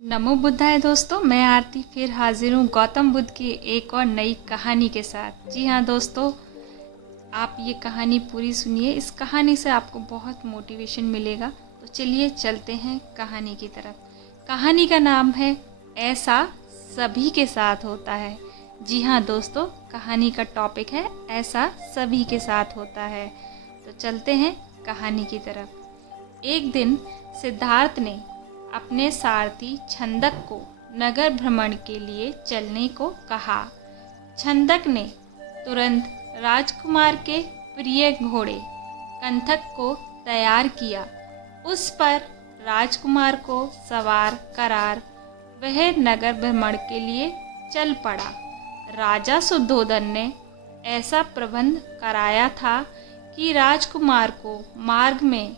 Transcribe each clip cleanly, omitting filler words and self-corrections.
नमो बुद्धाय दोस्तों, मैं आरती फिर हाजिर हूँ गौतम बुद्ध की एक और नई कहानी के साथ। जी हाँ दोस्तों, आप ये कहानी पूरी सुनिए। इस कहानी से आपको बहुत मोटिवेशन मिलेगा। तो चलिए चलते हैं कहानी की तरफ। कहानी का नाम है ऐसा सभी के साथ होता है। जी हाँ दोस्तों, कहानी का टॉपिक है ऐसा सभी के साथ होता है। तो चलते हैं कहानी की तरफ। एक दिन सिद्धार्थ ने अपने सारथी छंदक को नगर भ्रमण के लिए चलने को कहा। छंदक ने तुरंत राजकुमार के प्रिय घोड़े कंथक को तैयार किया। उस पर राजकुमार को सवार करार वह नगर भ्रमण के लिए चल पड़ा। राजा सुद्धोधन ने ऐसा प्रबंध कराया था कि राजकुमार को मार्ग में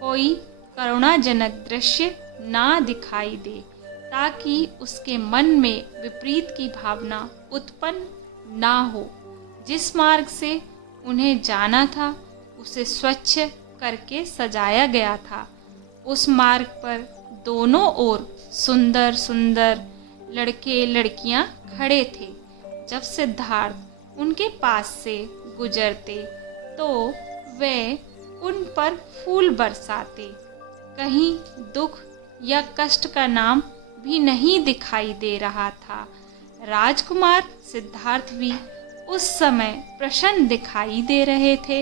कोई करुणाजनक दृश्य ना दिखाई दे, ताकि उसके मन में विपरीत की भावना उत्पन्न ना हो। जिस मार्ग से उन्हें जाना था उसे स्वच्छ करके सजाया गया था। उस मार्ग पर दोनों ओर सुंदर सुंदर लड़के लड़कियां खड़े थे। जब सिद्धार्थ उनके पास से गुजरते तो वे उन पर फूल बरसाते। कहीं दुख या कष्ट का नाम भी नहीं दिखाई दे रहा था। राजकुमार सिद्धार्थ भी उस समय प्रसन्न दिखाई दे रहे थे।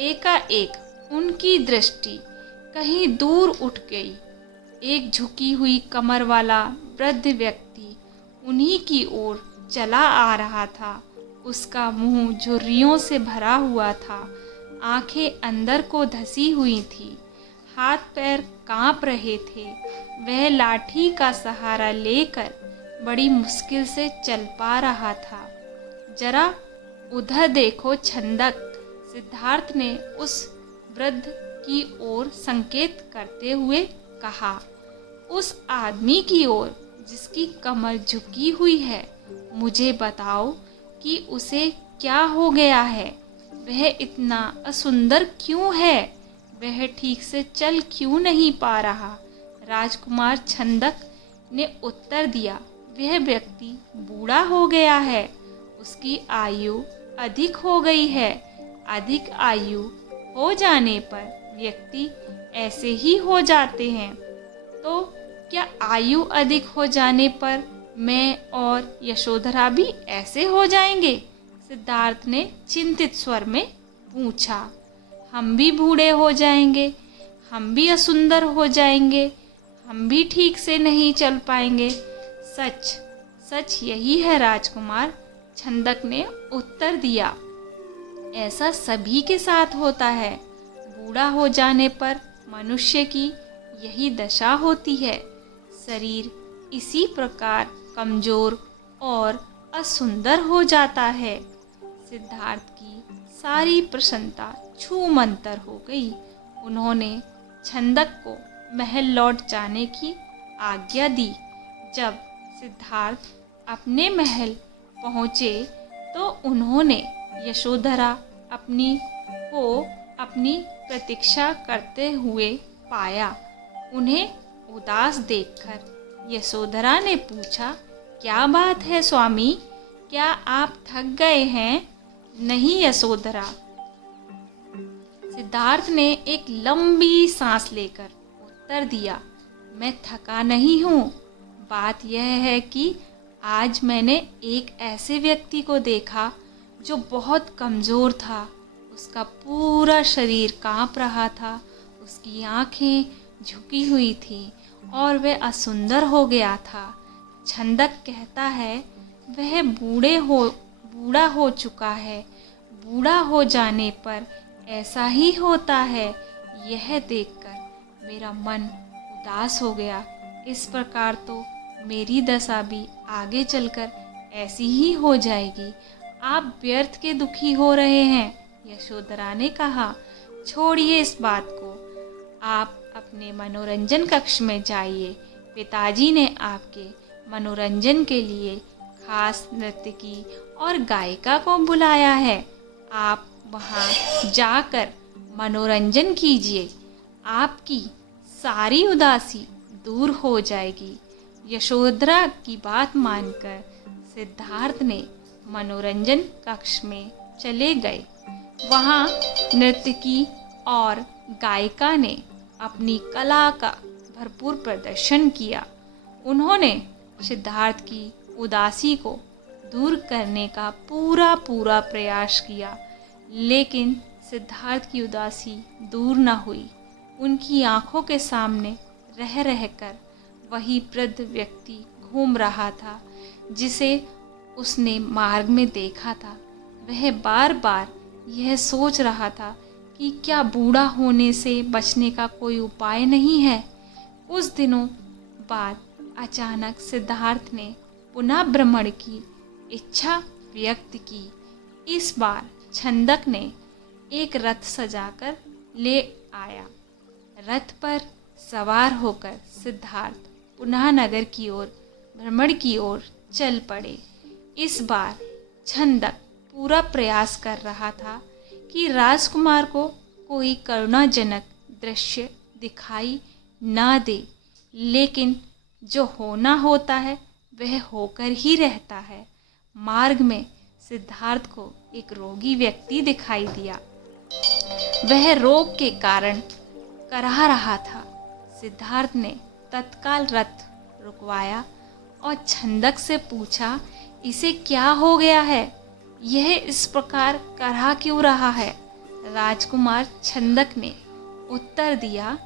एकाएक उनकी दृष्टि कहीं दूर उठ गई। एक झुकी हुई कमर वाला वृद्ध व्यक्ति उन्हीं की ओर चला आ रहा था। उसका मुंह झुर्रियों से भरा हुआ था, आंखें अंदर को धसी हुई थी, हाथ पैर कांप रहे थे। वह लाठी का सहारा लेकर बड़ी मुश्किल से चल पा रहा था। जरा उधर देखो छंदक, सिद्धार्थ ने उस वृद्ध की ओर संकेत करते हुए कहा। उस आदमी की ओर जिसकी कमर झुकी हुई है, मुझे बताओ कि उसे क्या हो गया है। वह इतना असुंदर क्यों है? वह ठीक से चल क्यों नहीं पा रहा? राजकुमार छंदक ने उत्तर दिया, वह व्यक्ति बूढ़ा हो गया है। उसकी आयु अधिक हो गई है। अधिक आयु हो जाने पर व्यक्ति ऐसे ही हो जाते हैं। तो क्या आयु अधिक हो जाने पर मैं और यशोधरा भी ऐसे हो जाएंगे? सिद्धार्थ ने चिंतित स्वर में पूछा। हम भी बूढ़े हो जाएंगे, हम भी असुंदर हो जाएंगे, हम भी ठीक से नहीं चल पाएंगे। सच सच यही है राजकुमार, छंदक ने उत्तर दिया। ऐसा सभी के साथ होता है। बूढ़ा हो जाने पर मनुष्य की यही दशा होती है। शरीर इसी प्रकार कमजोर और असुंदर हो जाता है। सिद्धार्थ की सारी प्रसन्नता छूमंतर हो गई। उन्होंने छंदक को महल लौट जाने की आज्ञा दी। जब सिद्धार्थ अपने महल पहुँचे तो उन्होंने यशोधरा अपनी प्रतीक्षा करते हुए पाया। उन्हें उदास देखकर यशोधरा ने पूछा, क्या बात है स्वामी, क्या आप थक गए हैं? नहीं यशोधरा, सिद्धार्थ ने एक लंबी सांस लेकर उत्तर दिया, मैं थका नहीं हूँ। बात यह है कि आज मैंने एक ऐसे व्यक्ति को देखा जो बहुत कमज़ोर था। उसका पूरा शरीर कांप रहा था, उसकी आंखें झुकी हुई थी और वह असुंदर हो गया था। छंदक कहता है वह बूढ़ा हो चुका है। बूढ़ा हो जाने पर ऐसा ही होता है। यह देखकर मेरा मन उदास हो गया। इस प्रकार तो मेरी दशा भी आगे चलकर ऐसी ही हो जाएगी। आप व्यर्थ के दुखी हो रहे हैं, यशोधरा ने कहा। छोड़िए इस बात को, आप अपने मनोरंजन कक्ष में जाइए। पिताजी ने आपके मनोरंजन के लिए खास नर्तकी और गायिका को बुलाया है। आप वहाँ जाकर मनोरंजन कीजिए, आपकी सारी उदासी दूर हो जाएगी। यशोधरा की बात मानकर सिद्धार्थ ने मनोरंजन कक्ष में चले गए। वहाँ नर्तकी और गायिका ने अपनी कला का भरपूर प्रदर्शन किया। उन्होंने सिद्धार्थ की उदासी को दूर करने का पूरा प्रयास किया, लेकिन सिद्धार्थ की उदासी दूर न हुई। उनकी आंखों के सामने रह रहकर वही वृद्ध व्यक्ति घूम रहा था जिसे उसने मार्ग में देखा था। वह बार बार यह सोच रहा था कि क्या बूढ़ा होने से बचने का कोई उपाय नहीं है। कुछ दिनों बाद अचानक सिद्धार्थ ने पुनः भ्रमण की इच्छा व्यक्त की। इस बार छंदक ने एक रथ सजाकर ले आया। रथ पर सवार होकर सिद्धार्थ पुनः नगर की ओर भ्रमण की ओर चल पड़े। इस बार छंदक पूरा प्रयास कर रहा था कि राजकुमार को कोई करुणाजनक दृश्य दिखाई ना दे, लेकिन जो होना होता है वह होकर ही रहता है। मार्ग में सिद्धार्थ को एक रोगी व्यक्ति दिखाई दिया। वह रोग के कारण कराह रहा था। सिद्धार्थ ने तत्काल रथ रुकवाया और छंदक से पूछा, इसे क्या हो गया है? यह इस प्रकार कराह क्यों रहा है? राजकुमार छंदक ने उत्तर दिया,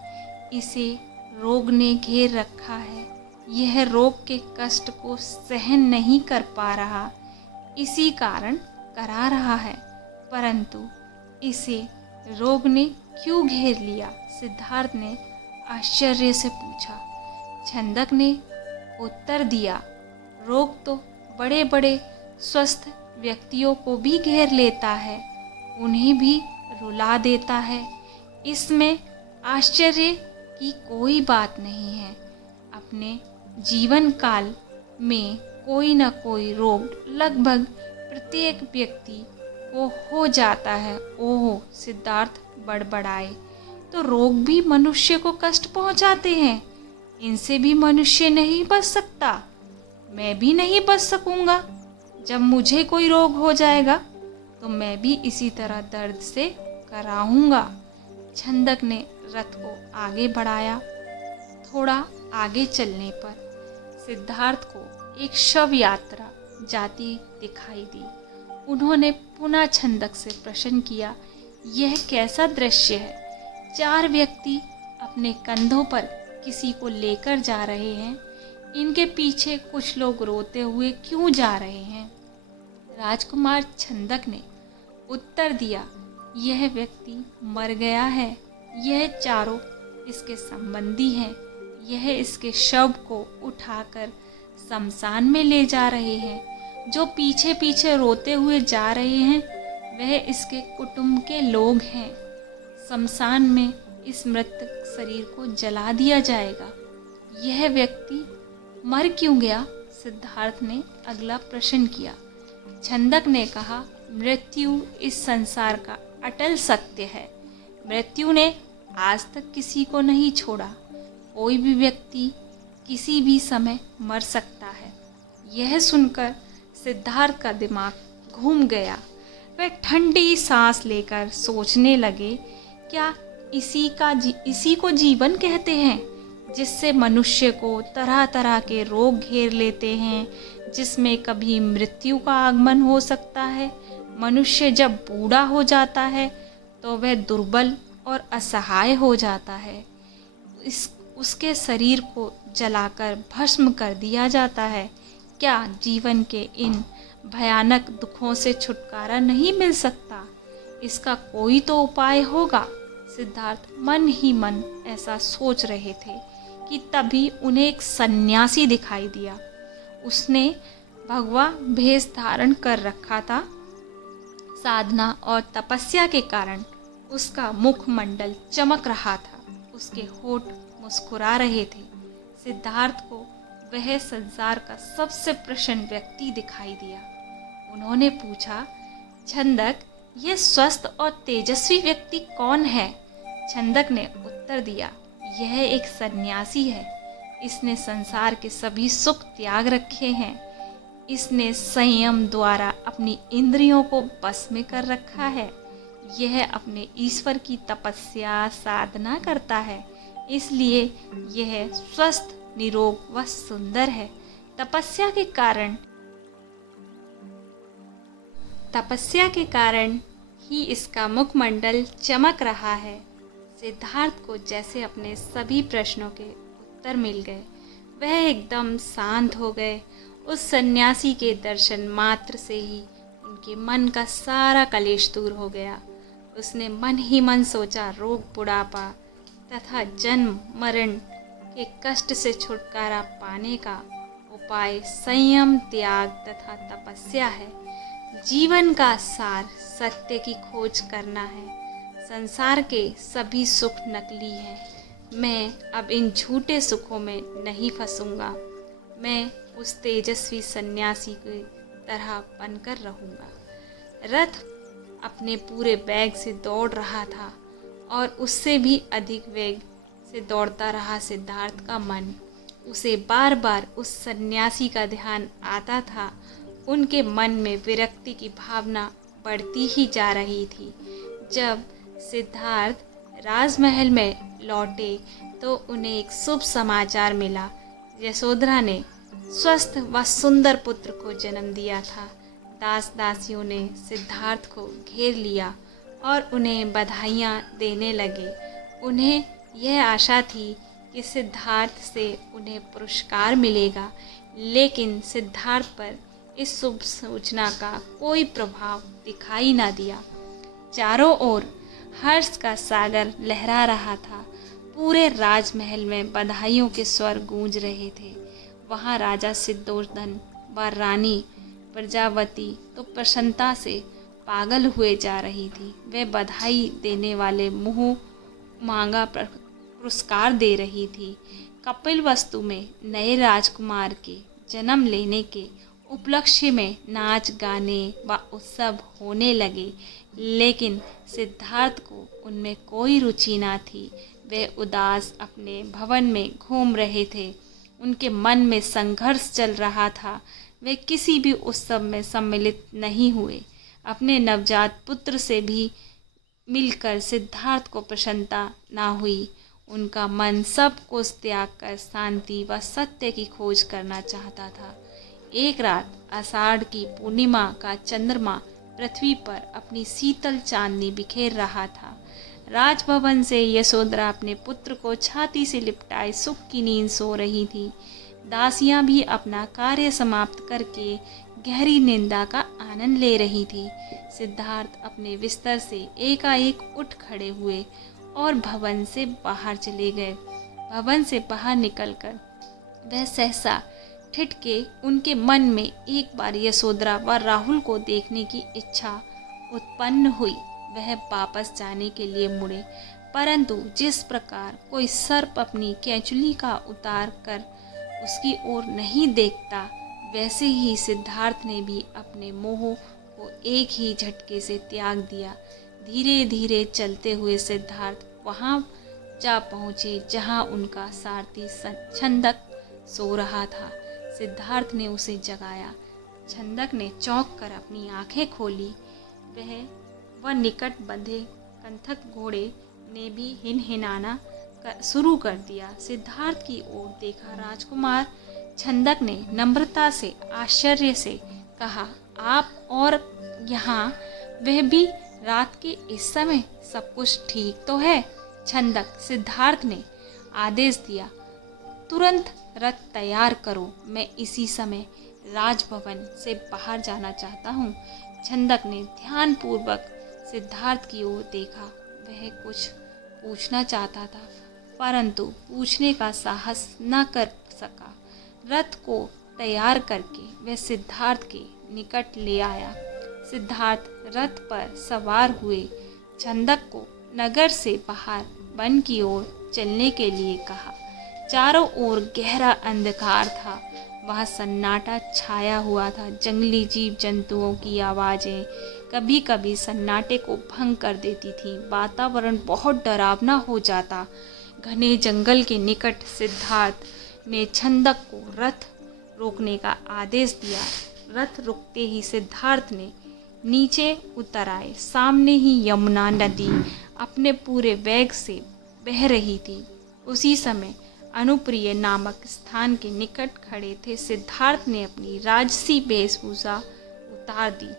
इसे रोग ने घेर रखा है। यह रोग के कष्ट को सहन नहीं कर पा रहा, इसी कारण करा रहा है। परंतु इसे रोग ने क्यों घेर लिया? सिद्धार्थ ने आश्चर्य से पूछा। छंदक ने उत्तर दिया, रोग तो बड़े बड़े स्वस्थ व्यक्तियों को भी घेर लेता है, उन्हें भी रुला देता है। इसमें आश्चर्य की कोई बात नहीं है। अपने जीवन काल में कोई न कोई रोग लगभग प्रत्येक व्यक्ति को हो जाता है। ओह, सिद्धार्थ बड़बड़ाए, तो रोग भी मनुष्य को कष्ट पहुंचाते हैं। इनसे भी मनुष्य नहीं बच सकता, मैं भी नहीं बच सकूंगा। जब मुझे कोई रोग हो जाएगा तो मैं भी इसी तरह दर्द से कराहूंगा। छंदक ने रथ को आगे बढ़ाया। थोड़ा आगे चलने पर सिद्धार्थ को एक शव यात्रा जाती दिखाई दी। उन्होंने पुनः छंदक से प्रश्न किया, यह कैसा दृश्य है? 4 व्यक्ति अपने कंधों पर किसी को लेकर जा रहे हैं। इनके पीछे कुछ लोग रोते हुए क्यों जा रहे हैं? राजकुमार छंदक ने उत्तर दिया, यह व्यक्ति मर गया है। यह चारों इसके संबंधी हैं। यह इसके शव को उठाकर शमशान में ले जा रहे हैं। जो पीछे पीछे रोते हुए जा रहे हैं वह इसके कुटुंब के लोग हैं। शमशान में इस मृतक शरीर को जला दिया जाएगा। यह व्यक्ति मर क्यों गया? सिद्धार्थ ने अगला प्रश्न किया। छंदक ने कहा, मृत्यु इस संसार का अटल सत्य है। मृत्यु ने आज तक किसी को नहीं छोड़ा। कोई भी व्यक्ति किसी भी समय मर सकता है। यह सुनकर सिद्धार्थ का दिमाग घूम गया। वह ठंडी सांस लेकर सोचने लगे, क्या इसी को जीवन कहते हैं, जिससे मनुष्य को तरह तरह के रोग घेर लेते हैं, जिसमें कभी मृत्यु का आगमन हो सकता है। मनुष्य जब बूढ़ा हो जाता है तो वह दुर्बल और असहाय हो जाता है। उसके शरीर को जलाकर भस्म कर दिया जाता है। क्या जीवन के इन भयानक दुखों से छुटकारा नहीं मिल सकता? इसका कोई तो उपाय होगा। सिद्धार्थ मन ही मन ऐसा सोच रहे थे कि तभी उन्हें एक सन्यासी दिखाई दिया। उसने भगवा भेष धारण कर रखा था। साधना और तपस्या के कारण उसका मुखमंडल चमक रहा था। उसके होठ मुस्कुरा रहे थे। सिद्धार्थ को वह संसार का सबसे प्रसन्न व्यक्ति दिखाई दिया। उन्होंने पूछा, छंदक, यह स्वस्थ और तेजस्वी व्यक्ति कौन है? छंदक ने उत्तर दिया, यह एक सन्यासी है। इसने संसार के सभी सुख त्याग रखे हैं। इसने संयम द्वारा अपनी इंद्रियों को बस में कर रखा है। यह अपने ईश्वर की तपस्या साधना करता है, इसलिए यह स्वस्थ, निरोग व सुंदर है। तपस्या के कारण ही इसका मुखमंडल चमक रहा है। सिद्धार्थ को जैसे अपने सभी प्रश्नों के उत्तर मिल गए, वह एकदम शांत हो गए। उस सन्यासी के दर्शन मात्र से ही उनके मन का सारा कलेश दूर हो गया। उसने मन ही मन सोचा, रोग, बुढ़ापा तथा जन्म मरण के कष्ट से छुटकारा पाने का उपाय संयम, त्याग तथा तपस्या है। जीवन का सार सत्य की खोज करना है। संसार के सभी सुख नकली हैं। मैं अब इन झूठे सुखों में नहीं फंसूंगा। मैं उस तेजस्वी सन्यासी की तरह बनकर रहूंगा। रथ अपने पूरे वेग से दौड़ रहा था और उससे भी अधिक वेग से दौड़ता रहा सिद्धार्थ का मन। उसे बार बार उस सन्यासी का ध्यान आता था। उनके मन में विरक्ति की भावना बढ़ती ही जा रही थी। जब सिद्धार्थ राजमहल में लौटे तो उन्हें एक शुभ समाचार मिला। यशोधरा ने स्वस्थ व सुंदर पुत्र को जन्म दिया था। दास दासियों ने सिद्धार्थ को घेर लिया और उन्हें बधाइयाँ देने लगे। उन्हें यह आशा थी कि सिद्धार्थ से उन्हें पुरस्कार मिलेगा, लेकिन सिद्धार्थ पर इस शुभ सूचना का कोई प्रभाव दिखाई न दिया। चारों ओर हर्ष का सागर लहरा रहा था। पूरे राजमहल में बधाइयों के स्वर गूंज रहे थे। वहाँ राजा सिद्धोधन व रानी प्रजावती तो प्रसन्नता से पागल हुए जा रही थी। वे बधाई देने वाले मुँह मांगा पुरस्कार दे रही थी। कपिलवस्तु में नए राजकुमार के जन्म लेने के उपलक्ष्य में नाच गाने व उत्सव होने लगे, लेकिन सिद्धार्थ को उनमें कोई रुचि न थी। वे उदास अपने भवन में घूम रहे थे। उनके मन में संघर्ष चल रहा था। वे किसी भी उत्सव में सम्मिलित नहीं हुए। अपने नवजात पुत्र से भी मिलकर सिद्धार्थ को प्रसन्नता न हुई। उनका मन सब कुछ त्याग कर शांति व सत्य की खोज करना चाहता था। एक रात आषाढ़ की पूर्णिमा का चंद्रमा पृथ्वी पर अपनी शीतल चांदनी बिखेर रहा था। राजभवन से यशोधरा अपने पुत्र को छाती से लिपटाए सुख की नींद सो रही थी। दासियां भी अपना कार्य समाप्त करके गहरी निंदा का आनंद ले रही थी। सिद्धार्थ अपने बिस्तर से एकाएक उठ खड़े हुए और भवन से बाहर चले गए। भवन से बाहर निकलकर वह सहसा ठिठके उनके मन में एक बार यशोधरा व राहुल को देखने की इच्छा उत्पन्न हुई। वह वापस जाने के लिए मुड़े, परंतु जिस प्रकार कोई सर्प अपनी कैंचुली का उतार कर उसकी ओर नहीं देखता, वैसे ही सिद्धार्थ ने भी अपने मोह को एक ही झटके से त्याग दिया। धीरे धीरे चलते हुए सिद्धार्थ वहाँ जा पहुँचे जहाँ उनका सारथी छंदक सो रहा था। सिद्धार्थ ने उसे जगाया। छंदक ने चौंक कर अपनी आंखें खोली। वह निकट बंधे कंथक घोड़े ने भी हिनहिनाना शुरू कर दिया। सिद्धार्थ की ओर देखा। राजकुमार छंदक ने नम्रता से आश्चर्य से कहा, आप और यहाँ, वह भी रात के इस समय? सब कुछ ठीक तो है? छंदक सिद्धार्थ ने आदेश दिया, तुरंत रथ तैयार करो, मैं इसी समय राजभवन से बाहर जाना चाहता हूँ। छंदक ने ध्यानपूर्वक सिद्धार्थ की ओर देखा। वह कुछ पूछना चाहता था, परंतु पूछने का साहस न कर सका। रथ को तैयार करके वह सिद्धार्थ के निकट ले आया। सिद्धार्थ रथ पर सवार हुए। छंदक को नगर से बाहर वन की ओर चलने के लिए कहा। चारों ओर गहरा अंधकार था। वहाँ सन्नाटा छाया हुआ था। जंगली जीव जंतुओं की आवाज़ें कभी कभी सन्नाटे को भंग कर देती थी। वातावरण बहुत डरावना हो जाता। घने जंगल के निकट सिद्धार्थ ने छंदक को रथ रोकने का आदेश दिया। रथ रुकते ही सिद्धार्थ ने नीचे उतर आए। सामने ही यमुना नदी अपने पूरे वेग से बह रही थी। उसी समय अनुप्रिय नामक स्थान के निकट खड़े थे सिद्धार्थ ने अपनी राजसी वेशभूषा उतार दी।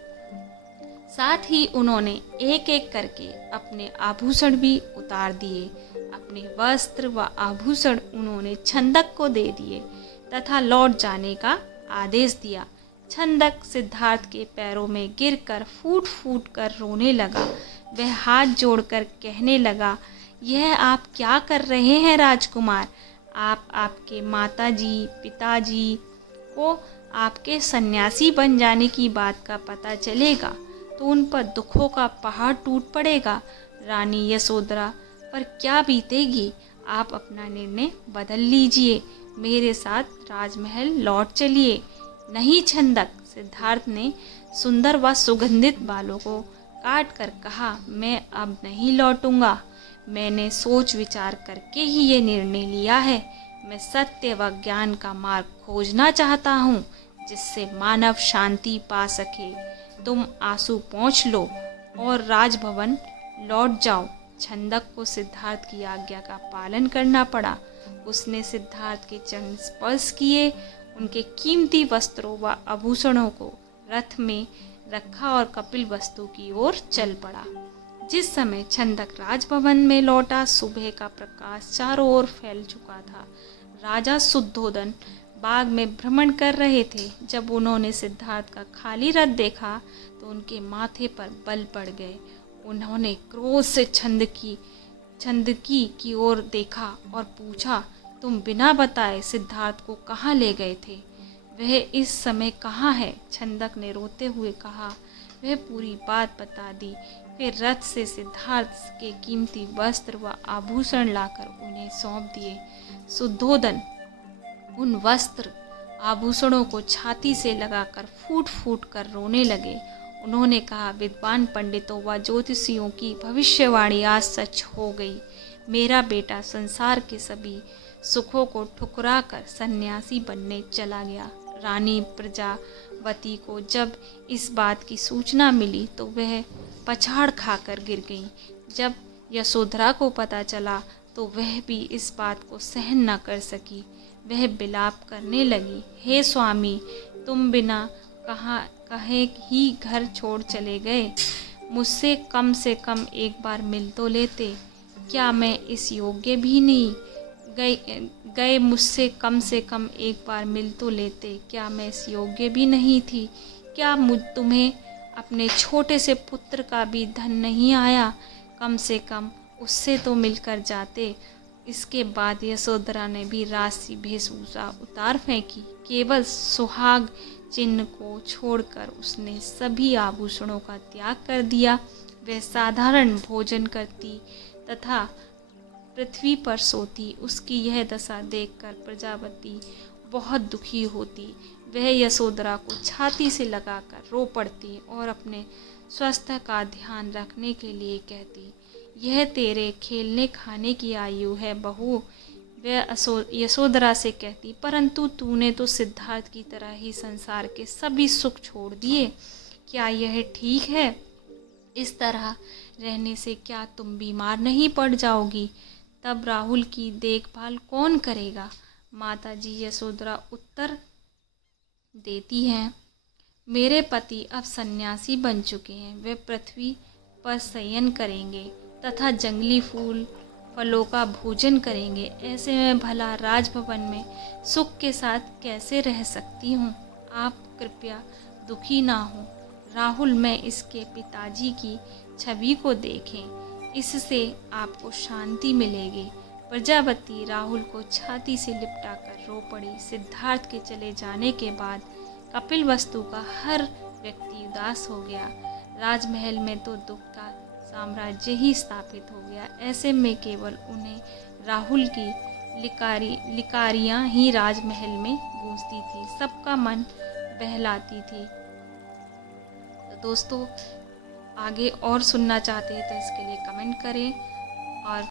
साथ ही उन्होंने एक एक करके अपने आभूषण भी उतार दिए। अपने वस्त्र व आभूषण उन्होंने छंदक को दे दिए तथा लौट जाने का आदेश दिया। छंदक सिद्धार्थ के पैरों में गिरकर फूट फूट कर रोने लगा। वह हाथ जोड़कर कहने लगा, यह आप क्या कर रहे हैं राजकुमार? आपके माताजी पिताजी को आपके सन्यासी बन जाने की बात का पता चलेगा तो उन पर दुखों का पहाड़ टूट पड़ेगा। रानी यशोधरा पर क्या बीतेगी? आप अपना निर्णय बदल लीजिए, मेरे साथ राजमहल लौट चलिए। नहीं छंदक, सिद्धार्थ ने सुंदर व सुगंधित बालों को काट कर कहा, मैं अब नहीं लौटूंगा। मैंने सोच विचार करके ही ये निर्णय लिया है। मैं सत्य व ज्ञान का मार्ग खोजना चाहता हूँ जिससे मानव शांति पा सके। तुम आंसू पोंछ लो और राजभवन लौट जाओ। छंदक को सिद्धार्थ की आज्ञा का पालन करना पड़ा। उसने सिद्धार्थ के चरण स्पर्श किए, उनके कीमती वस्त्रों व आभूषणों को रथ में रखा और कपिल वस्तु की ओर चल पड़ा। जिस समय छंदक राजभवन में लौटा, सुबह का प्रकाश चारों ओर फैल चुका था। राजा शुद्धोधन बाग में भ्रमण कर रहे थे। जब उन्होंने सिद्धार्थ का खाली रथ देखा तो उनके माथे पर बल पड़ गए। उन्होंने क्रोध से छंदकी की ओर देखा और पूछा, तुम बिना बताए सिद्धार्थ को कहाँ ले गए थे? वह इस समय कहाँ है? छंदक ने रोते हुए कहा। वह पूरी बात बता दी। फिर रथ से सिद्धार्थ के कीमती वस्त्र व आभूषण लाकर उन्हें सौंप दिए। शुद्धोधन उन वस्त्र आभूषणों को छाती से लगाकर फूट फूट कर रोने लगे। उन्होंने कहा, विद्वान पंडितों व ज्योतिषियों की भविष्यवाणी आज सच हो गई। मेरा बेटा संसार के सभी सुखों को ठुकरा कर सन्यासी बनने चला गया। रानी प्रजावती को जब इस बात की सूचना मिली तो वह पछाड़ खाकर गिर गई। जब यशोधरा को पता चला तो वह भी इस बात को सहन न कर सकी। वह विलाप करने लगी, हे स्वामी, तुम बिना कहे ही घर छोड़ चले गए। मुझसे कम से कम एक बार मिल तो लेते। क्या मैं इस योग्य भी नहीं? गए मुझसे कम से कम एक बार मिल तो लेते। क्या मैं इस योग्य भी नहीं थी? क्या तुम्हें अपने छोटे से पुत्र का भी धन नहीं आया? कम से कम उससे तो मिलकर जाते। इसके बाद यशोधरा ने भी राजसी वेशभूषा उतार फेंकी। केवल सुहाग चिन्ह को छोड़कर उसने सभी आभूषणों का त्याग कर दिया। वह साधारण भोजन करती तथा पृथ्वी पर सोती। उसकी यह दशा देखकर प्रजावती बहुत दुखी होती। वह यशोधरा को छाती से लगाकर रो पड़ती और अपने स्वास्थ्य का ध्यान रखने के लिए कहती, यह तेरे खेलने खाने की आयु है बहू। वह यशोधरा से कहती, परंतु तूने तो सिद्धार्थ की तरह ही संसार के सभी सुख छोड़ दिए। क्या यह ठीक है? इस तरह रहने से क्या तुम बीमार नहीं पड़ जाओगी? तब राहुल की देखभाल कौन करेगा? माताजी यशोधरा उत्तर देती हैं, मेरे पति अब सन्यासी बन चुके हैं। वे पृथ्वी पर शयन करेंगे तथा जंगली फलों का भोजन करेंगे। ऐसे में भला राजभवन में सुख के साथ कैसे रह सकती हूँ? आप कृपया दुखी ना हो। राहुल में इसके पिताजी की छवि को देखें, इससे आपको शांति मिलेगी। प्रजावती राहुल को छाती से लिपटाकर रो पड़ी। सिद्धार्थ के चले जाने के बाद कपिल वस्तु का हर व्यक्ति उदास हो गया। राजमहल में तो दुख का साम्राज्य ही स्थापित हो गया। ऐसे में केवल उन्हें राहुल की लिकारियाँ ही राजमहल में गूंजती थी, सबका मन बहलाती थी। तो दोस्तों, आगे और सुनना चाहते हैं तो इसके लिए कमेंट करें और